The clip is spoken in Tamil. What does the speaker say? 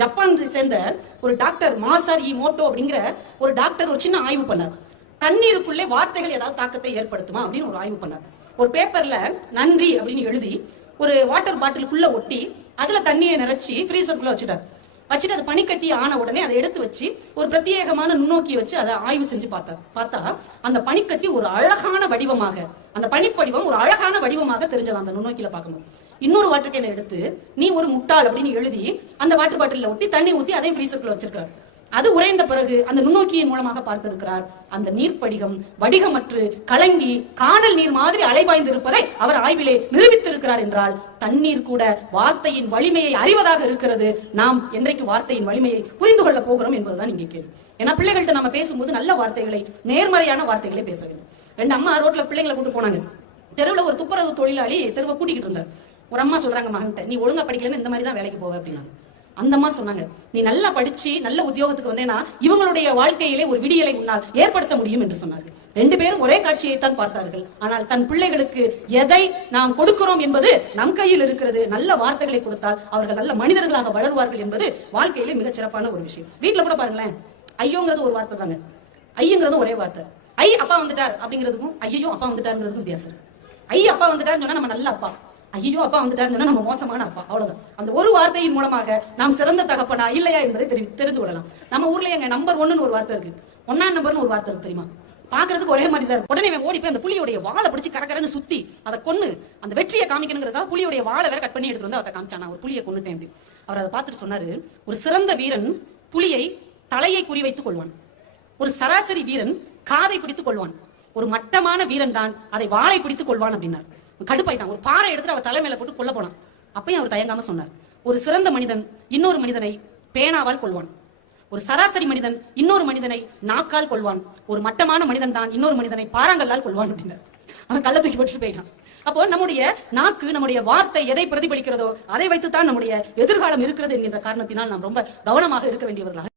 ஜப்பானை சேர்ந்த ஒரு டாக்டர் மாசார் இ மோட்டோ அப்படிங்கிற ஒரு டாக்டர் ஒரு சின்ன ஆய்வு பண்ணார். தண்ணீருக்குள்ளே வார்த்தைகள் ஏதாவது தாக்கத்தை ஏற்படுத்துமா அப்படின்னு ஒரு ஆய்வு பண்ணார். ஒரு பேப்பர்ல நன்றி அப்படின்னு எழுதி ஒரு வாட்டர் பாட்டிலுக்குள்ள ஒட்டி அதுல தண்ணியை நிறைச்சி ஃப்ரீசருக்குள்ள வச்சுட்டார். வச்சுட்டு அது பனிக்கட்டி ஆன உடனே அதை எடுத்து வச்சு ஒரு பிரத்யேகமான நுண்ணோக்கி வச்சு அதை ஆய்வு செஞ்சு பார்த்தா பார்த்தா அந்த பனிக்கட்டி ஒரு அழகான வடிவமாக அந்த பனிப்படிவம் ஒரு அழகான வடிவமாக தெரிஞ்சது அந்த நுண்ணோக்கியில பார்க்கும்போது. இன்னொரு வாட்டர் கேனை எடுத்து நீ ஒரு முட்டாள் அப்படின்னு எழுதி அந்த வாட்டர் பாட்டில ஒட்டி தண்ணி ஊத்தி அதையும் ஃப்ரீசர்க்குள்ள வச்சிருக்காரு அது உறைந்த பிறகு அந்த நுண்ணோக்கியின் மூலமாக பார்த்திருக்கிறார். அந்த நீர்ப்படிகம் வடிகமற்று கலங்கி காணல் நீர் மாதிரி அலைபாய்ந்து இருப்பதை அவர் ஆய்விலே நிரூபித்திருக்கிறார் என்றால் தண்ணீர் கூட வார்த்தையின் வலிமையை அறிவதாக இருக்கிறது. நாம் என்றைக்கு வார்த்தையின் வலிமையை புரிந்து கொள்ள போகிறோம் என்பதுதான் இங்கே கேள்வி. ஏன்னா பிள்ளைகள்கிட்ட நம்ம பேசும்போது நல்ல வார்த்தைகளை நேர்மறையான வார்த்தைகளை பேச வேண்டும். ரெண்டு அம்மா ரோட்ல பிள்ளைங்களை கூட்டு போனாங்க. தெருவுல ஒரு துப்புரவு தொழிலாளி தெருவை கூட்டிக்கிட்டு இருந்தார். ஒரு அம்மா சொல்றாங்க மகன்கிட்ட நீ ஒழுங்கா படிக்கலன்னு இந்த மாதிரி தான் வேலைக்கு போவ அப்படின்னாங்க. அந்த அம்மா சொன்னாங்க நீ நல்லா படிச்சு நல்ல உத்தியோகத்துக்கு வந்தேன்னா இவங்களுடைய வாழ்க்கையிலே ஒரு விடியலை உன்னால் ஏற்படுத்த முடியும் என்று சொன்னார்கள். ரெண்டு பேரும் ஒரே காட்சியை தான் பார்த்தார்கள். ஆனால் தன் பிள்ளைகளுக்கு எதை நாம் கொடுக்கிறோம் என்பது நம் கையில் இருக்கிறது. நல்ல வார்த்தைகளை கொடுத்தால் அவர்கள் நல்ல மனிதர்களாக வளருவார்கள் என்பது வாழ்க்கையிலே மிகச் சிறப்பான ஒரு விஷயம். வீட்டுல கூட பாருங்களேன் ஐயோங்கிறது ஒரு வார்த்தை தாங்க. ஐயங்கிறது ஒரே வார்த்தை. ஐ அப்பா வந்துட்டார் அப்படிங்கிறதுக்கும் ஐயோ அப்பா வந்துட்டாருங்கிறதுக்கும் வித்தியாசம். ஐ அப்பா வந்துட்டாருன்னு சொன்னா நம்ம நல்ல அப்பா. ஐயோ அப்பா வந்துட்டாருன்னு நம்ம மோசமான அப்பா. அவ்வளவுதான். அந்த ஒரு வார்த்தையின் மூலமாக நாம் சிறந்த தகப்பனா இல்லையா என்பதை தெரி தெரிந்து கொள்ளலாம். நம்ம ஊர்ல எங்க நம்பர் ஒன்னு ஒரு வார்த்தை இருக்கு. ஒன்னாம் நம்பர்னு ஒரு வார்த்தை இருக்கு தெரியுமா? பாக்குறதுக்கு ஒரே மாதிரி தான் உடனே ஓடி போய் அந்த புலியுடைய வாழை பிடிச்சி கரகரன்னு சுத்தி அதை கொன்னு அந்த வெற்றியை காமிக்கணுங்கிறதா புலியுடைய வாழை வேற கட் பண்ணி எடுத்து வந்து அவர்கிட்ட காமிச்சான். ஒரு புலியை கொண்டுட்டேன் அப்படி. அவர் அதை பார்த்துட்டு சொன்னாரு ஒரு சிறந்த வீரன் புலியை தலையை குறி வைத்துக் கொள்வான். ஒரு சராசரி வீரன் காதை பிடித்துக் கொள்வான். ஒரு மட்டமான வீரன் தான் அதை வாழை பிடித்துக் கொள்வான் அப்படின்னார். கடுப்பாயிட்டான். ஒரு பாறை எடுத்துட்டு அவர் தலைமையில போட்டு கொல்ல போனான். அப்பயும் அவர் தயங்காம சொன்னார். ஒரு சிறந்த மனிதன் இன்னொரு மனிதனை பேனாவால் கொள்வான் ஒரு சராசரி மனிதன் இன்னொரு மனிதனை நாக்கால் கொள்வான் ஒரு மட்டமான மனிதன் தான் இன்னொரு மனிதனை பாறாங்கல்லால் கொள்வான் அப்படின்னார். அவன் கள்ள தூக்கி போட்டு போயிட்டான். அப்போ நம்முடைய நாக்கு நம்முடைய வார்த்தை எதை பிரதிபலிக்கிறதோ அதை வைத்துத்தான் நம்முடைய எதிர்காலம் இருக்கிறது என்கின்ற காரணத்தினால் நாம் ரொம்ப கவனமாக இருக்க வேண்டியவர்களாக